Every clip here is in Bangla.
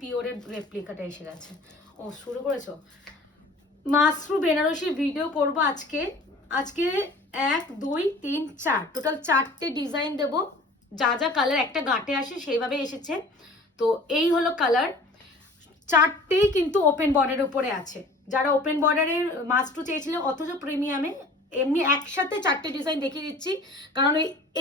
পিওরের রেপ্লিকাটা এসে গেছে। ও শুরু করেছো? মাশরু বেনারসি ভিডিও করব আজকে। 1 2 3 4 টোটাল 4টে ডিজাইন দেব। যা যা কালার একটা গাঁটে আসে সেইভাবে এসেছে। তো এই হলো কালার। 4টেই কিন্তু ওপেন বর্ডারের উপরে আছে। যারা ওপেন বর্ডারের মাশরু চেয়েছিল অথচ প্রিমিয়ামে, এমনি একসাথে 4টে ডিজাইন দেখিয়ে দিচ্ছি। কারণ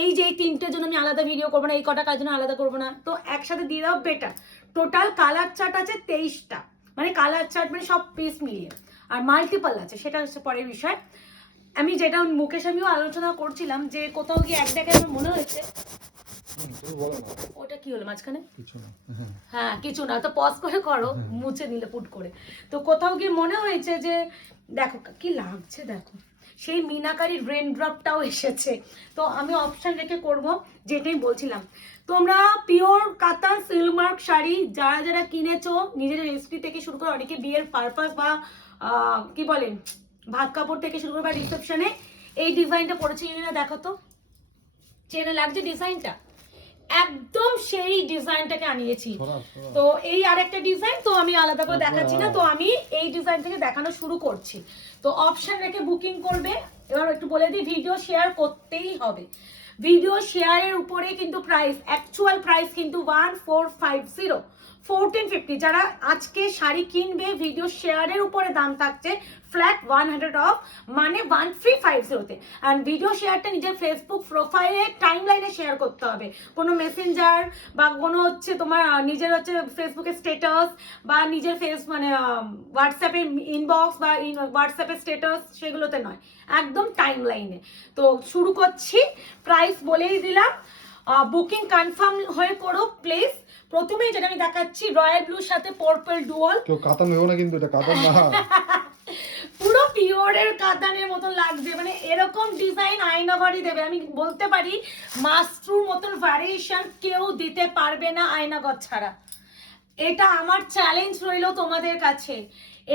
এই যে এই 3টের জন্য আমি আলাদা ভিডিও করবো না, এই কটা কাজ জন্য আলাদা করবো না, তো একসাথে দিয়ে দাও বেটার। টোটাল কালার চার্ট আছে 23টা, মানে কালার চার্ট মানে সব পিস মিলিয়ে। আর মাল্টিপল আছে, সেটা হচ্ছে পরের বিষয়। আমি যেটা মুকেশ আমিও আলোচনা করছিলাম যে কোথাও গিয়ে এক জায়গায় আমার মনে হয়েছে ওটা কি হলো মাঝখানে, হ্যাঁ কিছু না, তো পজ করে করো, মুছে নিলে পুট করে। তো কোথাও গিয়ে মনে হয়েছে যে দেখো কি লাগছে, দেখো সেই মিনাকারি রেন ড্রপটাও এসেছে। তো আমি অপশন রেখে করব, যেটাই বলছিলাম। তোমরা পিওর কাতান সিল্কমার্ক শাড়ি যারা যারা কিনেছো, নিজের রেসিপি থেকে শুরু করে অনেকে বিয়ের পারপাস বা কি বলে ভাত কাপড় থেকে শুরু করে বা রিসেপশনে এই ডিজাইনটা পরেছি না, দেখো তো চেনে লাগছে ডিজাইনটা, একদম সেই ডিজাইনটাকে আনিয়েছি। তো এই আরেকটা ডিজাইন তো আমি আলাদা করে দেখাচ্ছি না, তো আমি এই ডিজাইন থেকে দেখানো শুরু করছি। তো অপশন রেখে বুকিং করবে। এবার একটু বলে দিই, ভিডিও শেয়ার করতেই হবে। ভিডিও শেয়ারের উপরে কিন্তু প্রাইস, অ্যাকচুয়াল প্রাইস কিন্তু 1450 1450। যারা আজকে শাড়ি কিনবে ভিডিও শেয়ারের উপরে দাম থাকছে ফ্ল্যাট 100 অফ, মানে 1350-তে। অ্যান্ড ভিডিও শেয়ারটা নিজের ফেসবুক প্রোফাইলে টাইম লাইনে শেয়ার করতে হবে, কোনো মেসেঞ্জার বা কোনো হচ্ছে তোমার নিজের হচ্ছে ফেসবুকের স্টেটাস বা নিজের মানে হোয়াটসঅ্যাপে ইনবক্স বা হোয়াটসঅ্যাপের স্টেটাস, সেগুলোতে নয়, একদম টাইম লাইনে। তো শুরু করছি, প্রাইস বলেই দিলাম, বুকিং কনফার্ম হয়ে করো প্লিজ। প্রথমেই যেটা আমি দেখাচ্ছি রয়্যাল ব্লুর সাথে পার্পল ডুয়াল। কেউ কাতান নেব না, কিন্তু এটা কাতান না, পুরো পিওরের কাতানের মতন লাগছে, মানে এরকম ডিজাইন আয়নাঘরই দেবে। আমি বলতে পারি মাশরুর মতন ভ্যারিয়েশন কেউ দিতে পারবে না আয়নাঘর ছাড়া। এটা আমার চ্যালেঞ্জ রইলো তোমাদের কাছে।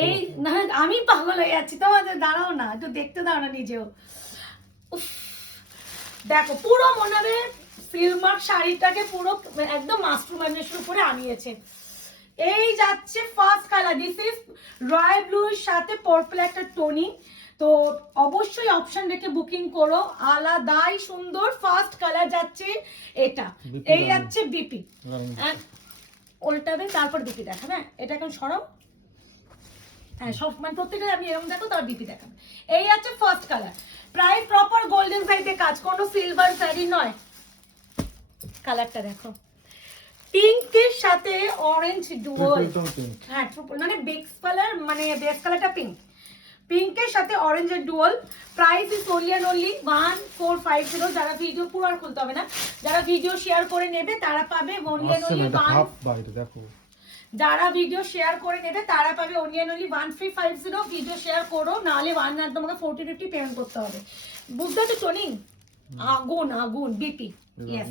এই না, আমি পাগল হয়ে যাচ্ছি, তোমাদের দাঁড়াও না, একটু দেখতে দাও না নিজেও। দেখো পুরো মনে হবে সিল্কমার্ক শাড়িটাকে পুরো একদম মাশরু ম্যাগনেটের উপরে আনিয়েছে। এই যাচ্ছে first colour, this is royal blue এর সাথে পার্পল একটা টোনিং। তো অবশ্যই অপশন রেখে বুকিং করো, আলাদাই সুন্দর ফার্স্ট কালার যাচ্ছে এটা। এই যাচ্ছে বিপি, উল্টাবে তারপর বিপি দেখাবে। এটা এখন সরাও, হ্যাঁ সব মানে প্রত্যেকটা আমি এরকম দেখো তার বিপি দেখাবে। এই আছে ফার্স্ট কালার, প্রায় প্রপার গোল্ডেন সাইডে কাজ, কোনো সিলভার শাড়ি নয়। কালারটা দেখো, পিঙ্কের সাথে অরেঞ্জ ডুয়াল, হ্যাঁ মানে বেস কালার, মানে বেস কালারটা পিঙ্ক, পিঙ্কের সাথে অরেঞ্জের dual. Price is only and only 1450। যারা ভিডিও পুরো আর খুলতে হবে না, যারা ভিডিও শেয়ার করে নেবে তারা পাবে অনলি এন্ড অনলি যারা ভিডিও শেয়ার করে নেবে তারা পাবে only and only 1350। Video share করো, নাহলে তোমাকে 40-50 পেমেন্ট করতে হবে। বুঝতে পারছো টোনিং, আগুন আগুন বিপি, ইয়েস।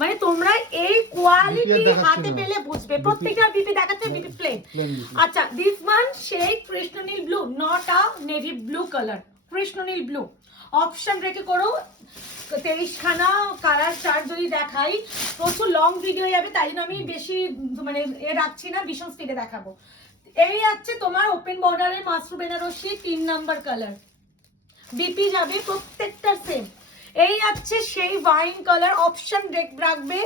মানে তোমরা এই কোয়ালিটি হাতে পেলে বুঝবে। প্রত্যেকটা বিপি দেখাচ্ছে, বিপি প্লেন। আচ্ছা, দিস ওয়ান সেই কৃষ্ণনীল blue, not a navy blue colour, কৃষ্ণনীল ব্লু। অপশন রেখে করো, 23খানা কালার চার্ট যদি দেখাই প্রচুর লং ভিডিও যাবে, তাই জন্য আমি বেশি মানে রাখছি না, ভীষণ স্পিডে দেখাবো। এই আছে তোমার ওপেন বর্ডারের মাশরু বেনারসি 3 নাম্বার কালার, বিপি যাবে প্রত্যেকটা সেম। এই আছে সেই ওয়াইন কালার, অপশন রাখবে,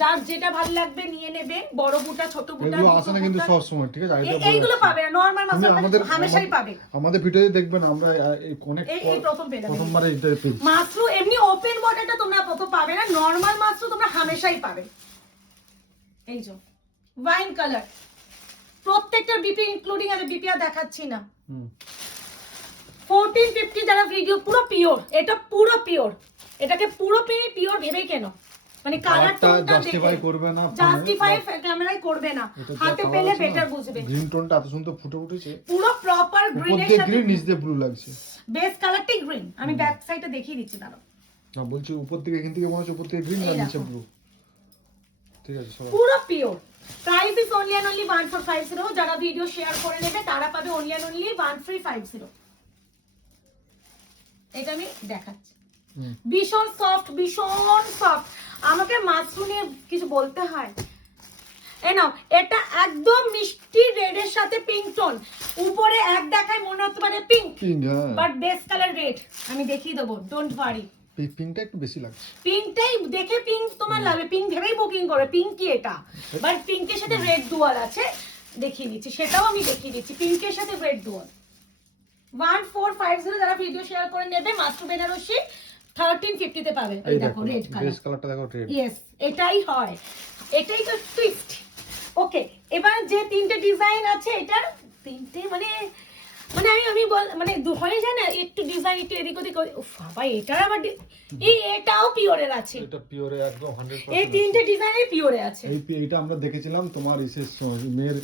যার যেটা ভালো লাগবে নিয়ে নেবে, বড় বুটা ছোট বুটা এগুলো আসে না কিন্তু সব সময়, ঠিক আছে? এইগুলো পাবে না, নরমাল মাশরু হামেশাই পাবে। আমাদের ভিডিওতে দেখবেন আমরা অনেক এই প্রথম পেলাম, প্রথমবার এইটা মাশরু এমনি ওপেন বর্ডারটা তোমরা প্রথম পাবে না, নরমাল মাশরু তোমরা হামেশাই পাবে। এই যে ওয়াইন কালার, প্রত্যেকটা বিপি ইনক্লুডিং আছে, বিপি আর দেখাচ্ছি না। 1450 যারা ভিডিও পুরো পিওর, এটা পুরো পিওর, এটাকে পুরো পিওর ভেবে কেন, মানে কালারটা জাস্টিফাই করবে না, জাস্টিফাই ক্যামেরায় করবে না, হাতে পেলে বেটার বুঝবে। গ্রিন টোনটা এত সুন্দর ফুটে উঠেছে, পুরো প্রপার গ্রিন এর সাথে গ্রিন, নিচ দিয়ে ব্লু লাগছে, বেস কালারটাই গ্রিন। আমি ব্যাক সাইডে দেখিয়ে দিচ্ছি, দাঁড়াও না বলছি উপর থেকে, এখান থেকে মনে হচ্ছে উপর থেকে গ্রিন আর নিচে ব্লু, ঠিক আছে? পুরো pure. Price is only and only 1450। যারা ভিডিও শেয়ার করে নেবে তারা পাবে অনলি এন্ড অনলি 1350। এটা আমি দেখাচ্ছি, ভীষণ সফট, ভীষণ সফট। আমাকে মাশরু নিয়ে কিছু বলতে হয়, এই নাও, এটা একদম মিষ্টি রেডের সাথে পিঙ্ক টোন, উপরে এক দেখায় মনে হতে পারে pink, but base colour red. আমি দেখিয়ে দেবো, ডোন্ট ওয়ারি। পিঙ্কটা একটু বেশি লাগছে, পিঙ্কটাই দেখে পিঙ্ক তোমার লাগবে, পিঙ্ক ভেবেই বুকিং করে, পিঙ্ক কি এটা, বাট পিঙ্কের সাথে রেড ডুয়াল আছে, দেখিয়ে দিচ্ছি, সেটাও আমি দেখিয়ে দিচ্ছি, পিঙ্কের সাথে রেড ডুয়াল। 1450 যারা ভিডিও শেয়ার করে নেবে মাত্র বেনারসি 1350 তে পাবে। এই দেখো রেড কালার, বেস কালারটা দেখো রেড। ইয়েস, এটাই হয়, এটাই তো টুইস্ট। ওকে, এবার যে তিনটে ডিজাইন আছে, এটার তিনটে মানে মানে আমি বল মানে হয় যায় না একটু ডিজাইন একটু এদিক ওদিক, উফ বাবা এটার আবার এটাও পিওরের আছে, এটা পিওরে একদম 100%। এই তিনটে ডিজাইনের পিওরে আছে। এইটা আমরা দেখেছিলাম তোমার ইসের মেয়ের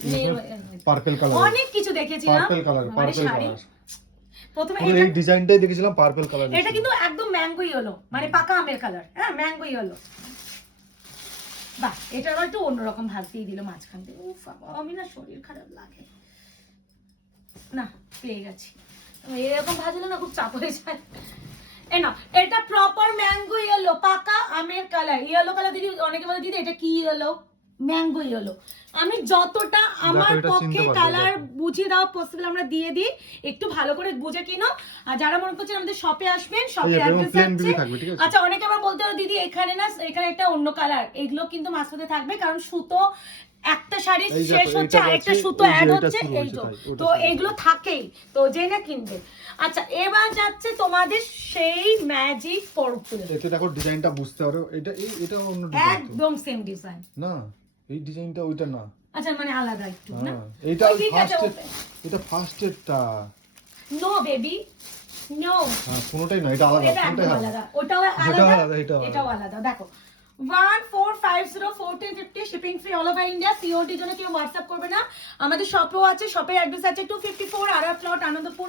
পার্পল কালার, অনেক কিছু দেখেছিলাম, পার্পল কালার, পার্পল কালার প্রথমে এই ডিজাইনটাই দেখেছিলাম পার্পল কালার। এটা কিন্তু একদম ম্যাঙ্গো ইয়েলো, মানে পাকা আমের কালার, হ্যাঁ ম্যাঙ্গো ইয়েলো। বাহ, এটা আবার একটু অন্যরকম ভাগ দিয়ে দিল মাঝখান থেকে, উফ বাবা আমি না শরীর খারাপ লাগে না, পেয়ে গেছি এরকম ভাজলে না খুব চাপ হয়ে যায়। না, এটা প্রপার ম্যাঙ্গো ইয়েলো, পাকা আমের কালার, ইয়েলো কালার দিদি, অনেকে বলে দিদি এটা কি ইয়েলো, ম্যাঙ্গো ইয়েলো। আমি যতটা আমার পক্ষে কালার বুঝিয়ে দেওয়া পসিবল আমরা দিয়ে দিই, একটু ভালো করে বুঝে কিনো। আর যারা মনে করছেন আমাদের শপে আসবেন, শপে অ্যাড্রেস আছে। আচ্ছা, অনেকে আবার বলতে পারো দিদি এখানে না, এখানে একটা অন্য কালার, এগুলো কিন্তু মাসফাতে থাকবে, কারণ সুতো একটা শাড়ি শেষ হচ্ছে আরেকটা সুতো অ্যাড হচ্ছে, এই তো এইগুলো থাকেই, তো জেনে কিনবে। আচ্ছা, এবার যাচ্ছে তোমাদের সেই ম্যাজিক পার্পল। এতে দেখো ডিজাইনটা বুঝতে পারো, এটা অন্য ডিজাইন, একদম সেম ডিজাইন না, এই ডিজাইনটা ওইটা না। আচ্ছা, মানে আলাদা একটু না, এইটা এটা ফার্স্টেরটা। নো বেবি, নো, কোনটাই না, এটা আলাদা, কোনটাই আলাদা, ওটাও আলাদা, এটাও আলাদা। দেখো 1450 1450 shipping free all over India. COD জন্য কেউ হোয়াটসঅ্যাপ করবে না। আমাদের শপও আছে, শপের অ্যাড্রেস আছে 254 আরা প্লট, আনন্দপুর,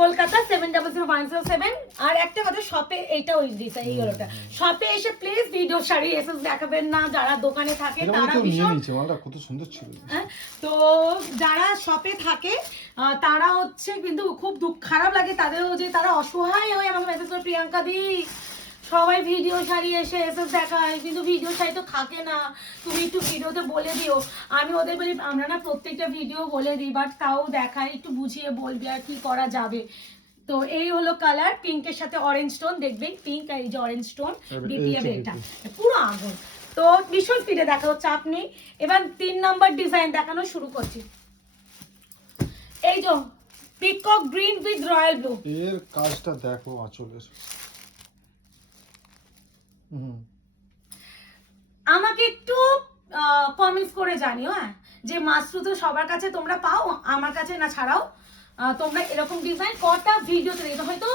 কলকাতা 700107। আর একটা কথা, শপে এইটা ওই দিছে, এই হলোটা শপে এসে প্লিজ ভিডিও শাড়ি এসে দেখাবেন না, যারা দোকানে থাকে তারা ভীষণ কত সুন্দর ছিল। তো যারা শপে থাকে তারা হচ্ছে কিন্তু খুব দুঃখ খারাপ লাগে তাদেরও, যে তারা অসহায় হয়ে আমাকে মেসেজ করে, প্রিয়াঙ্কা দি সবাই ভিডিও শাড়ি এসে দেখায়, কিন্তু ভিডিও শাড়ি তো থাকে না, তুমি একটু ভিডিওতে বলে দিও। আমি ওদের বলি আমরা না প্রত্যেকটা ভিডিও বলে দিই, বাট তাও দেখায়, একটু বুঝিয়ে বলবি আর কি করা যাবে। তো এই হলো কালার, পিঙ্কের সাথে অরেঞ্জ স্টোন, দেখবেন পিঙ্ক আর এই যে অরেঞ্জ স্টোন দ্বিতীয় এটা পুরো আগুন। তো ভীষণ স্পিডে দেখা হচ্ছে, আপনি এবার 3 নম্বর ডিজাইন দেখানো শুরু করছি। এই যে peacock green with royal blue, এর কাজটা দেখো আঁচলের। আমাকে একটু কমেন্টস করে জানিও, হ্যাঁ, যে মাসরু তো সবার কাছে তোমরা পাও, আমার কাছে না ছাড়াও তোমরা এরকম ডিজাইন কটা ভিডিওতে দেখো, হয়তো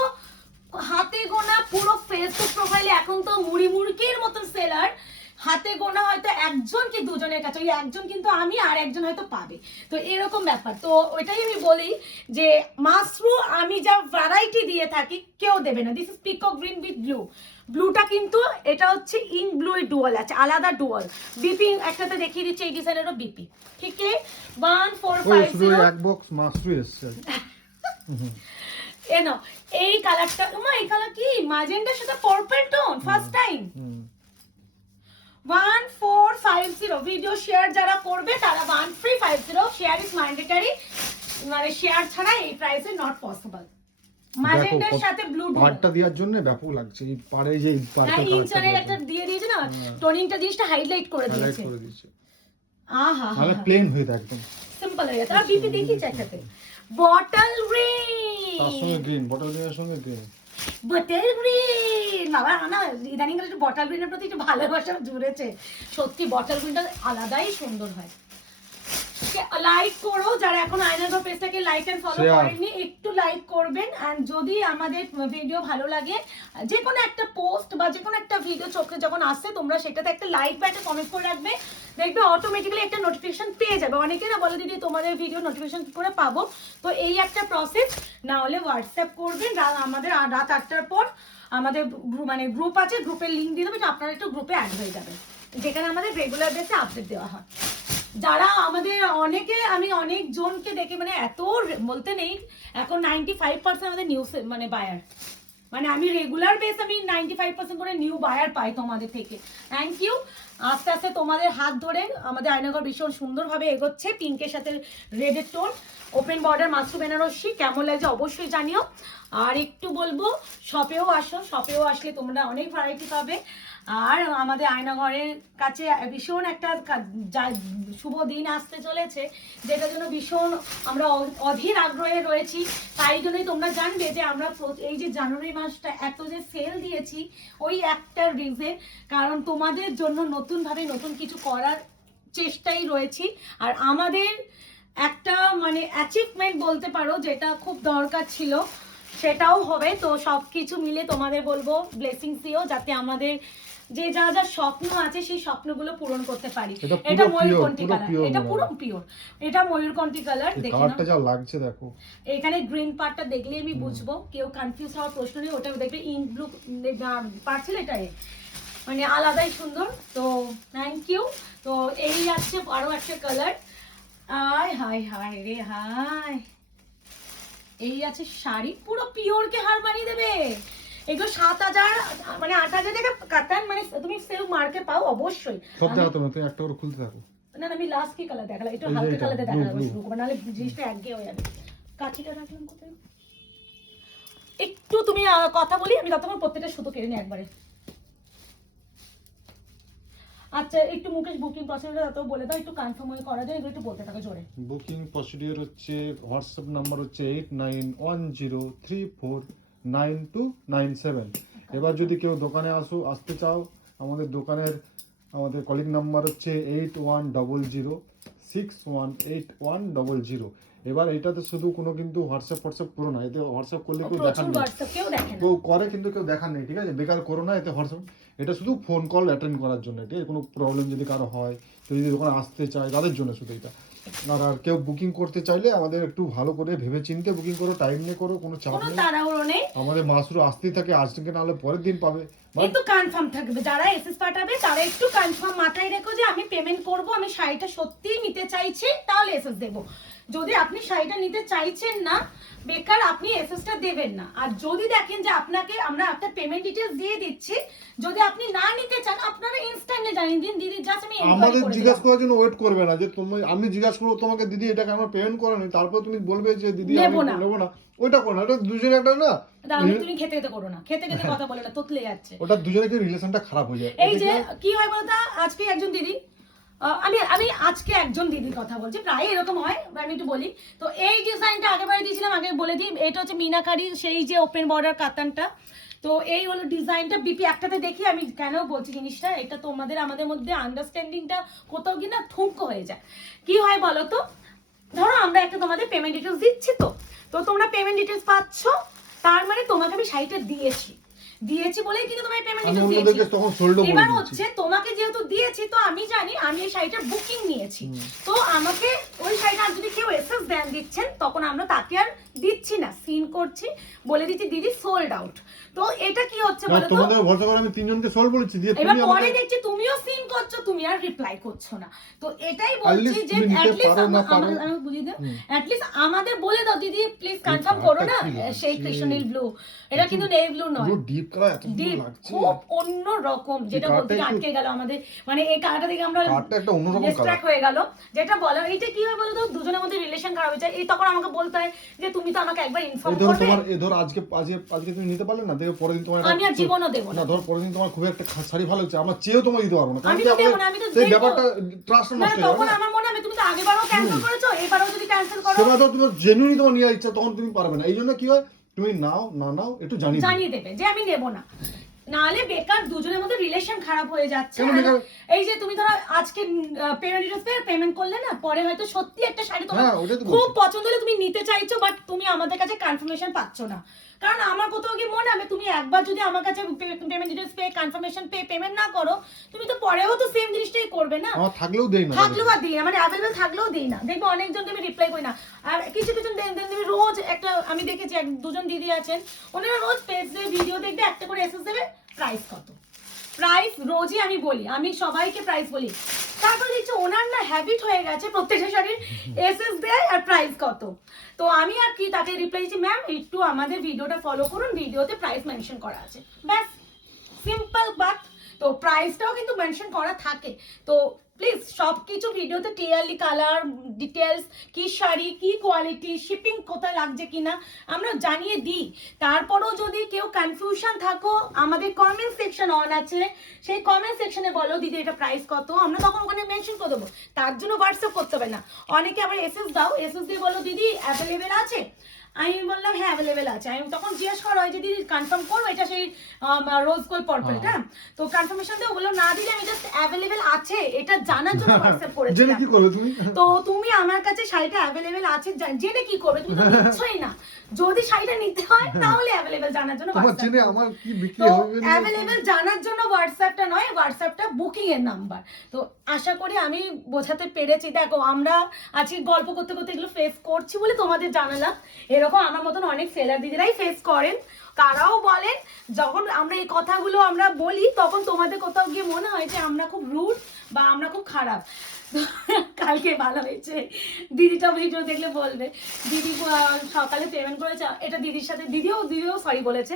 হাতে গোনা পুরো ফেসবুক প্রোফাইলে এখন তো মুড়ি মুড়কির মতন সেলার, হাতে গোনা হয়তো একজন কি দুজনের কাছে, ওই একজন কিন্তু আমি, আর একজন হয়তো পাবে, তো এরকম ব্যাপার। তো ওইটাই আমি বলি যে মাসরু আমি যা ভ্যারাইটি দিয়ে থাকি কেউ দেবে না। This is peacock green with blue, ব্লুটা কিন্তু এটা হচ্ছে ইন ব্লু ডুয়াল আছে, আলাদা ডুয়াল, বিপি একসাথে দেখিয়ে দিচ্ছে, এই ডিজাইনেরও বিপি, ঠিক আছে। 1450 এক বক্স মাসরু এসেছে। এনো এই কালারটা, এই কালার কি ম্যাজেন্ডার সাথে purple tone, first time. 1450 video share যারা করবে তারা 1350, শেয়ার ইজ ম্যান্ডেটরি, মানে শেয়ার ছাড়া এই প্রাইসে নট পসিবল। ম্যাজেন্ডার সাথে ব্লু পাড়টা দেওয়ার জন্য ব্যাপক লাগছে, এই পাড়ে যে পার্পল ইঞ্চারের একটা দিয়ে দিয়েছে না, টোনিংটা জিনিসটা হাইলাইট করে দিয়েছে, আহা মানে প্লেন হয়ে যায় একদম সিম্পল হয়ে গেছে। আর বিপি দেখিয়েছে একসাথে বটল গ্রিন, তার সঙ্গে গ্রিন, বটল গ্রিনের সঙ্গে গ্রিন, বটল গ্রিন। বাবা না ইদানিং কালে একটু বটল গ্রিনের প্রতি একটু ভালোবাসা জুড়েছে, সত্যি বটল গ্রিনটা আলাদাই সুন্দর হয়। লাইক করো, যারা এখন আয়নাঘর পেজটাকে লাইক এন্ড ফলো করেননি একটু লাইক করবেন। এন্ড যদি আমাদের ভিডিও ভালো লাগে, যে কোনো একটা পোস্ট বা যে কোনো একটা ভিডিও চোখে যখন আসছে, তোমরা সেটাতে একটা লাইক বা একটা কমেন্ট করে রাখবে, দেখবে অটোমেটিক্যালি একটা নোটিফিকেশন পেয়ে যাবে। অনেকে না বলে দিদি তোমাদের ভিডিও নোটিফিকেশন করে পাবো, তো এই একটা প্রসেস। না হলে হোয়াটসঅ্যাপ করবেন, আমাদের রাত 8টার পর আমাদের মানে গ্রুপ আছে, গ্রুপের লিঙ্ক দিয়ে দেবে, আপনারা একটু গ্রুপে অ্যাড হয়ে যাবেন, যেখানে আমাদের রেগুলার বেসে আপডেট দেওয়া হয়। যারা আমাদের অনেকে, আমি অনেক জনকে দেখে, মানে এত বলতে নেই, এখন 95% আমাদের নিউজ মানে বায়ার, মানে আমি রেগুলার বেস আমি 95% করে নিউ বায়ার পাই তোমাদের থেকে। Thank you. আস্তে আস্তে তোমাদের হাত ধরে আমাদের আয়নাঘর ভীষণ সুন্দরভাবে এগোচ্ছে। পিঙ্কের সাথে রেডের tone, open border mushroom Benarasi, কেমন লাগছে অবশ্যই জানিও। আর একটু বলবো শপেও আসো, শপেও আসলে তোমরা অনেক ভ্যারাইটি পাবে। আর আমাদের আয়নাঘরের কাছে ভীষণ একটা শুভ দিন আসতে চলেছে, যেটার জন্য ভীষণ আমরা অধীর আগ্রহে রয়েছি। তাই জন্যই তোমরা জানবে যে আমরা এই যে জানুয়ারি মাসটা এত যে সেল দিয়েছি, ওই একটা রিজন, কারণ তোমাদের জন্য নতুনভাবে নতুন কিছু করার চেষ্টাই রয়েছি। আর আমাদের একটা মানে অ্যাচিভমেন্ট বলতে পারো, যেটা খুব দরকার ছিল, সেটাও হবে। তো সব কিছু মিলে তোমাদের বলবো ব্লেসিংস দিও, যাতে আমাদের যে যা যা স্বপ্ন আছে সেই স্বপ্নগুলো পূরণ করতে পারি। এটা ময়ূরকণ্ঠী কালার, এটা পুরো পিওর, এটা ময়ূরকণ্ঠী কালার। দেখো কালারটা যা লাগছে দেখো, এখানে গ্রিন পার্টটা দেখলে আমি বুঝবো, কেউ কনফিউজ হওয়ার প্রশ্ন নেই। ওটা দেখবে ইঙ্ক ব্লু পার্ট ছিল, এটাই মানে আলাদাই সুন্দর। তো থ্যাংক ইউ। তো এই আছে আরো একটা কালার। আয় হাই হাই রে হাই, এই আছে শাড়ি, পুরো পিওর কে হার মানিয়ে দেবে। এগুলো 7,000 মানে 8,000 টাকা কাতান, মানে তুমি সেল মার্কে পাও অবশ্যই। সব জায়গা তো না, তুমি একটা করে খুলতে থাকো। না আমি লাস্ট কি কালার দেখালাম, একটু হালকা কালারে দেখালাম শুরু করব, নাহলে জিনিসটা একঘেয়ে হয়ে যাবে। কাঠিটা রাখলাম কোথায়? একটু তুমি কথা বলি, আমি ততক্ষণ প্রত্যেকটা সুতো কেটে নিই একবারে। আচ্ছা একটু মুকেশ বুকিং প্রসিডিউর তত বলে দাও, একটু কনফার্ম হয়ে করা যায়, এগুলো একটু বলতে থাকো জোরে। বুকিং প্রসিডিউর হচ্ছে, হোয়াটসঅ্যাপ নাম্বার হচ্ছে 8910349297। এবার যদি কেউ দোকানে আসতে চাও, আমাদের কলিগ নাম্বার হচ্ছে 8100618100। এবার এটাতে শুধু কোনো কিন্তু হোয়াটসঅ্যাপ করো না, এতে হোয়াটসঅ্যাপ করলে কেউ দেখার নেই, কেউ করে কিন্তু কেউ দেখার নেই, ঠিক আছে? বেকার করো না এতে হোয়াটসঅ্যাপ, এটা শুধু ফোন কল অ্যাটেন্ড করার জন্য, ঠিক আছে? কোনো প্রবলেম যদি কারো হয়, তো যদি দোকানে আসতে চায় তাদের জন্য শুধু এটা। আর কেউ বুকিং করতে চাইলে আমাদের একটু ভালো করে ভেবে চিন্তে বুকিং করো, টাইম নিয়ে করো, কোনো চাপ নেই। আমাদের মাসুর আসতেই থাকে, আজকে না হলে পরের দিন পাবে, একটু কনফার্ম থাকবে। যারা এসএস পাঠাবে তারা একটু কনফার্ম মাথায় রেখো যে আমি পেমেন্ট করব, আমি শাড়িটা সত্যিই নিতে চাইছি, তাহলে এসএস দেব। যদি আপনি শাড়িটা নিতে চাইছেন না, বেকার আপনি এসএসটা দেবেন না। আর যদি দেখেন যে আপনাকে আমরা আপনার পেমেন্ট ডিটেইলস দিয়ে দিচ্ছি, যদি আপনি না নিতে চান, আপনারা ইনস্ট্যান্টলি জানিয়ে দিন দিদি জাস্ট আমি আমাদের জিজ্ঞাসা করার জন্য ওয়েট করবে না যে তুমি, আমি জিজ্ঞাসা করব তোমাকে দিদি এটা কেন পেমেন্ট করোনি, তারপর তুমি বলবে যে দিদি আমি নেব না, ওইটা করো না, এটা দুজনে একটা না, তুমি খেতে খেতে করো না, খেতে খেতে কথা বলে না, তোতলে যাচ্ছে, ওটা দুজনে কি রিলেশনটা খারাপ হয়ে যায়। এই যে কি হয় বলতো, আজকে একজন দিদি, আমি আজকে একজন দিদির কথা বলছি, প্রায় এরকম হয়, আমি একটু বলি। তো এই ডিজাইনটা আগেবারে দিয়েছিলাম, আগে বলে দিই, এটা হচ্ছে মিনাকারি সেই যে ওপেন বর্ডার কাতানটা। তো এই হলো ডিজাইনটা, বিপি একটাতে দেখি আমি কেন বলছি জিনিসটা, এটা তোমাদের আমাদের মধ্যে আন্ডারস্ট্যান্ডিংটা কোথাও কি না ঠুনকো হয়ে যায়। কি হয় বলো তো, ধরো আমরা একটা তোমাদের পেমেন্ট ডিটেলস দিচ্ছি, তো তোমরা পেমেন্ট ডিটেলস পাচ্ছ, তার মানে তোমাকে আমি শাড়িটা দিয়েছি বলেই কিন্তু তোমার পেমেন্ট ডিটেইলস দিয়েছি। এবার হচ্ছে তোমাকে যেহেতু দিয়েছি, তো আমি জানি আমি এই শাড়িটার বুকিং নিয়েছি, তো আমাকে ওই শাড়িটা যদি কেউ এসএস দেন দিচ্ছেন, তখন আমরা তাকে আর দিচ্ছি না, সিন করছি, বলে দিচ্ছি দিদি সোল্ড আউট। তো এটা কি হচ্ছে বলো তো, তোমাদের ভরসা করে আমি তিনজনকে সোল্ড বলেছি, দিয়ে এবার পরে দেখছি তুমিও সিন করছো, তুমি আর রিপ্লাই করছো না। তো এটাই বলছি যে অ্যাট লিস্ট আমি বুঝিয়ে দাও, অ্যাট লিস্ট আমাদের বলে দাও দিদি প্লিজ কনফার্ম করো না, সেই কৃষ্ণনীল ব্লু, এটা কিন্তু নেভি ব্লু নয়, ডিপ কালার, এত সুন্দর লাগছে, খুব অন্য রকম, যেটা বলতে আটকে গেল আমাদের, মানে এই কালারটা দেখে আমরা একটা অন্যরকম ডিস্ট্রাক্ট হয়ে গেল। যেটা বলো, এইটা কি হয় বলো তো, দুজনের মধ্যে রিলেশন খারাপ হয়ে যায়, এই তখন আমাকে বলতে হয় যে তুমি তো আমাকে একবার ইনফর্ম করবে। এই ধর আজকে তুমি নিতে পারলে না, দেখো পরের দিন তোমার, আমি আর জীবনও দেব না। ধর পরের দিন তোমার খুব একটা শাড়ি ভালো হচ্ছে, আমরা চেয়েও তোমার দিতে পারবো না, আমি তো দেব না, আমি তো সেই ব্যাপারটা ট্রাস্ট নষ্ট হয়ে যাবে। তখন আমার মনে হবে তুমি তো আগেবারও ক্যান্সেল করেছো, এবারও যদি ক্যান্সেল করো, সেটা তো তোমার জেনুইনলি তোমার নেওয়ার ইচ্ছা, তখন তুমি পারবে না। এই জন্য কি হয়, তুমি নাও না নাও একটু জানিয়ে দেবে যে আমি নেব না, নাহলে বেকার দুজনের মধ্যে রিলেশন খারাপ হয়ে যাচ্ছে। এই যে তুমি ধরো আজকে পেমেন্ট করলে না, পরে হয়তো সত্যি একটা শাড়ি তোমার খুব পছন্দ হলে তুমি নিতে চাইছো, বাট তুমি আমাদের কাছে কনফার্মেশন পাচ্ছ না। কারণ আমার কোথাও কি মনে হবে, তুমি একবার যদি আমার কাছে পেমেন্ট ডিটেইলস কনফার্মেশন পেমেন্ট না করো, তুমি তো পরেও তো সেম জিনিসটাই করবে না, থাকলেও দেই না, মানে অ্যাভেলেবল থাকলেও দেই না। দেখবো অনেকজনকে আমি রিপ্লাই করি না, আর কিছু রোজ একটা, আমি দেখেছি দুজন দিদি আছেন, ওনারা রোজ পেজ দিয়ে ভিডিও দেখবে, একটা করে এসএস দেবে, প্রাইস কত, প্রাইস রোজই আমি বলি, আমি সবাইকে প্রাইস বলি, তারপর দেখছি ওনার না হ্যাবিট হয়ে গেছে প্রত্যেকটা শাড়ির এসএস দেয় আর প্রাইস কত। তো আমি আর কি তাকে রিপ্লাই দিচ্ছি, ম্যাম একটু আমাদের ভিডিওটা ফলো করুন, ভিডিওতে প্রাইস মেনশন করা আছে, ব্যাস সিম্পল বাট। তো প্রাইসটাও কিন্তু মেনশন করা থাকে। তো প্লিজ সব কিছু ভিডিওতে ক্লিয়ারলি কালার ডিটেলস, কি শাড়ি, কি কোয়ালিটি, শিপিং কোথায় লাগছে কিনা আমরা জানিয়ে দিই। তারপরেও যদি কেউ কনফিউশন থাকো, আমাদের কমেন্ট সেকশন অন আছে, সেই কমেন্ট সেকশনে বলো দিদি এটা প্রাইস কত, আমরা তখন ওখানে মেনশন করে দেবো। তার জন্য হোয়াটসঅ্যাপ করতে হবে না। অনেকে আবার এসএস দাও, এসএস দিয়ে বলো দিদি অ্যাভেলেবেল আছে, আমি বললাম হ্যাঁ অ্যাভেলেবেল আছে। আমি তখন জিজ্ঞেস করা হয় যে দিদি কনফার্ম করো এটা সেই রোজ গোল্ড পরপেট, হ্যাঁ তো কনফার্মেশন দিয়ে বললো না দিদি আমি জাস্ট অ্যাভেলেবেল আছে এটা জানার জন্য হোয়াটসঅ্যাপ করেছিলাম। কি করবে তুমি? তো তুমি আমার কাছে শাড়িটা অ্যাভেলেবেল আছে জেনে কি করবে, তুমি তো নিচ্ছই না। যদি শাড়িটা নিতে হয় তাহলে অ্যাভেলেবেল জানার জন্য জেনে আমার কি বিক্রি হবে না, অ্যাভেলেবেল জানার জন্য হোয়াটসঅ্যাপটা নয়, হোয়াটসঅ্যাপটা বুকিং এর নাম্বার। তো আশা করি আমি বোঝাতে পেরেছি। দেখো আমরা আজকে গল্প করতে করতে এগুলো ফেস করছি বলে তোমাদের জানালাম, এরকম আমার মতন অনেক সেলার দিদিরাই ফেস করেন, তারাও বলেন যখন আমরা এই কথাগুলো আমরা বলি তখন তোমাদের কোথাও গিয়ে মনে হয় যে আমরা খুব রুড বা আমরা খুব খারাপ। কালকে ভালো হয়েছে, দিদিটা ভিডিও দেখলে বলবে দিদি সকালে পেমেন্ট করেছে, এটা দিদির সাথে দিদিও সরি বলেছে।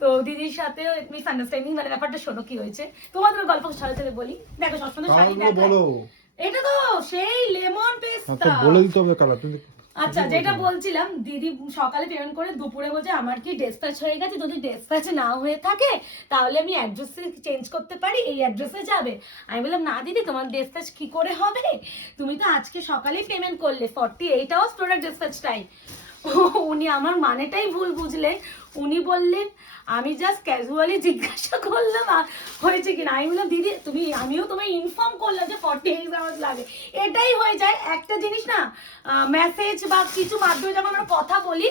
তো দিদির সাথে মিসআন্ডারস্ট্যান্ডিং মানে ব্যাপারটা শোনো কি হয়েছে, তোমাদের গল্প সাথে সাথে বলি। দেখো সবসময় শাড়ি দেখায়, এটা তো সেই লেমন পেস্তা বলে দিতে হবে কালার। তুমি আচ্ছা যেটা বলছিলাম, দিদি সকালে পেমেন্ট করে দুপুরে বলছে আমার কি ডেসপ্যাচ হয়ে গেছে, যদি ডেসপ্যাচ না হয়ে থাকে তাহলে আমি অ্যাড্রেসে চেঞ্জ করতে পারি, এই অ্যাড্রেসে যাবে। আমি বললাম না দিদি তোমার ডেসপ্যাচ কি করে হবে, তুমি তো আজকে সকালেই পেমেন্ট করলে 48 আওয়ার্স প্রোডাক্ট ডেসপ্যাচ টাইম। উনি আমার মানেটাই ভুল বুঝলেন, উনি বললেন আমি জাস্ট ক্যাজুয়ালি জিজ্ঞাসা করলাম হয়েছে কিনা। আমি বললাম দিদি তুমি, আমিও তোমায় ইনফর্ম করলাম যে 48 আওয়ার্স লাগে, এটাই হয়ে যায়। একটা জিনিস না মেসেজ বা কিছু মাধ্যমে যখন আমরা কথা বলি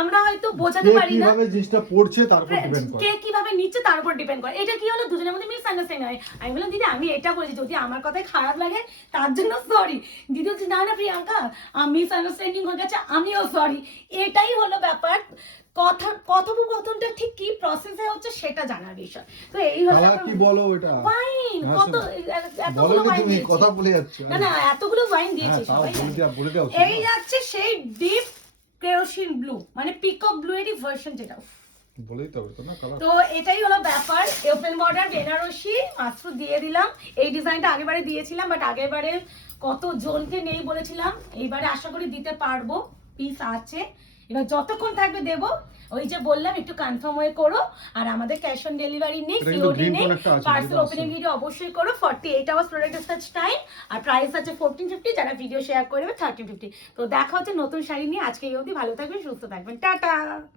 আমরা হয়তো বোঝাতে পারি না কিভাবে জিনিসটা পড়ছে তার উপর ডিপেন্ড করে, কে কিভাবে নিচ্ছে তার উপর ডিপেন্ড করে। এটা কি হলো দুজনের মধ্যে মিসআন্ডারস্ট্যান্ডিং হয়। আমি বললাম দিদি আমি এটা বলেছি, যদি আমার কথায় খারাপ লাগে তার জন্য সরি। দিদি বলছে না না প্রিয়াঙ্কা মিসআন্ডারস্ট্যান্ডিং হয়ে গেছে, আমিও সরি। এটাই হলো ব্যাপার, কথোপকথনটা ঠিক কি প্রসেসে হচ্ছে সেটা জানার বিষয়। তো এই হলো কি বলো এটা ওয়াইন, কত এতগুলো ওয়াইন দিয়েছি, কথা বলে যাচ্ছে না এতগুলো ওয়াইন দিয়েছি সবাই। এই যাচ্ছে সেই ডিপ কেরোসিন ব্লু, মানে পিকক ব্লু এরই ভার্সন, যেটা বলেই তো হবে তো না কালার। তো এটাই হলো ব্যাপার। ওপেন বর্ডার বেনারসি মাত্র দিয়ে দিলাম। এই ডিজাইনটা আগেরবারে দিয়েছিলাম, বাট আগেরবারে কত জনকে নেই বলেছিলাম, এইবারে আশা করি দিতে পারবো, পিস আছে। এবার যতক্ষণ থাকবে দেবো। ওই যে বললাম একটু কনফার্ম হয়ে করো, আর আমাদের ক্যাশ অন ডেলিভারি নেই, সিওডি নেই, পার্সেল ওপেনিং ভিডিও অবশ্যই করো। 48 আওয়ার্স প্রোডাক্ট ডিসপ্যাচ টাইম, আর প্রাইস আছে 1450, যারা ভিডিও শেয়ার করবে 1350। তো দেখা হচ্ছে নতুন শাড়ি নিয়ে। আজকে এই অবধি, ভালো থাকবেন, সুস্থ থাকবেন, টাটা।